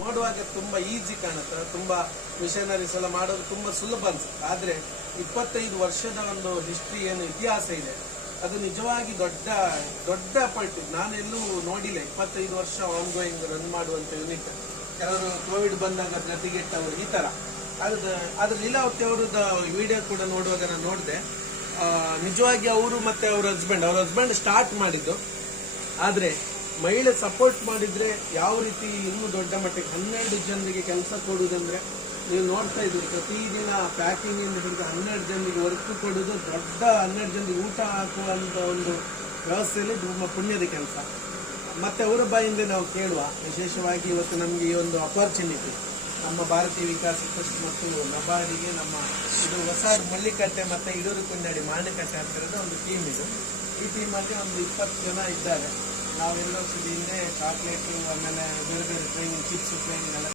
ನೋಡುವಾಗ ತುಂಬಾ ಈಸಿ ಕಾಣುತ್ತೆ. ತುಂಬಾ ಮಿಷನರೀಸ್ ಎಲ್ಲ ಮಾಡೋದು ತುಂಬಾ ಸುಲಭ ಅನ್ಸುತ್ತೆ. ಆದರೆ ಇಪ್ಪತ್ತೈದು ವರ್ಷದ ಒಂದು ಹಿಸ್ಟ್ರಿ ಏನು ಇತಿಹಾಸ ಇದೆ, ಅದು ನಿಜವಾಗಿ ದೊಡ್ಡ ದೊಡ್ಡ ಪಾಯಿಂಟ್ ನಾನೆಲ್ಲೂ ನೋಡಿಲ್ಲ ಇಪ್ಪತ್ತೈದು ವರ್ಷ ಆನ್ ಗೋಯಿಂಗ್ ರನ್ ಮಾಡುವಂಥ ಯೂನಿಟ್ ಕೆಲವರು ಕೋವಿಡ್ ಬಂದಾಗ ಗತಿಗೆಟ್ಟವರು ಈ ತರ. ಅದ್ರ ಅದ್ರ ಲೀಲಾವತಿ ಅವರದ ವಿಡಿಯೋ ಕೂಡ ನೋಡುವಾಗ ನಾನು ನೋಡಿದೆ. ನಿಜವಾಗಿ ಅವರು ಮತ್ತೆ ಅವ್ರ ಹಸ್ಬೆಂಡ್ ಅವ್ರ ಹಸ್ಬೆಂಡ್ ಸ್ಟಾರ್ಟ್ ಮಾಡಿದ್ದು. ಆದ್ರೆ ಮಹಿಳೆ ಸಪೋರ್ಟ್ ಮಾಡಿದ್ರೆ ಯಾವ ರೀತಿ ಇನ್ನೂ ದೊಡ್ಡ ಮಟ್ಟಕ್ಕೆ ಹನ್ನೆರಡು ಜನರಿಗೆ ಕೆಲಸ ಕೊಡುವುದಂದ್ರೆ ನೀವು ನೋಡ್ತಾ ಇದ್ದೀರಿ, ಪ್ರತಿದಿನ ಪ್ಯಾಕಿಂಗ್ ಇಂದ ಹಿಡಿದು ಹನ್ನೆರಡು ಜನರಿಗೆ ವರ್ಕ್ ಕೊಡೋದು ದೊಡ್ಡ ಹನ್ನೆರಡು ಜನರಿಗೆ ಊಟ ಹಾಕುವಂತ ಒಂದು ವ್ಯವಸ್ಥೆಯಲ್ಲಿ ತುಂಬ ಪುಣ್ಯದ ಕೆಲಸ. ಮತ್ತೆ ಅವರ ಬಾಯಿಂದ ನಾವು ಕೇಳುವ, ವಿಶೇಷವಾಗಿ ಇವತ್ತು ನಮಗೆ ಈ ಒಂದು ಅಪರ್ಚುನಿಟಿ ನಮ್ಮ ಭಾರತೀಯ ವಿಕಾಸ ಟ್ರಸ್ಟ್ ಮತ್ತು ನಬಾರ್ಡಿಗೆ ನಮ್ಮ ಇದು ಹೊಸ ಮಲ್ಲಿಕಟ್ಟೆ ಮತ್ತೆ ಇಡೂರು ಕುಂಡಾಡಿ ಮಾನಕಟ್ಟೆ ಅಂತ ಒಂದು ಟೀಮ್ ಇದು. ಈ ಟೀಮಲ್ಲಿ ಒಂದು ಇಪ್ಪತ್ತು ಜನ ಇದ್ದಾರೆ. ನಾವು ಎಲ್ಲ ಹಿಂದೆ ಚಾಕ್ಲೇಟು ಆಮೇಲೆ ಬೇರೆ ಬೇರೆ ಟ್ರೈನಿಂಗ್ ಚಿಪ್ಸ್ ಎಲ್ಲ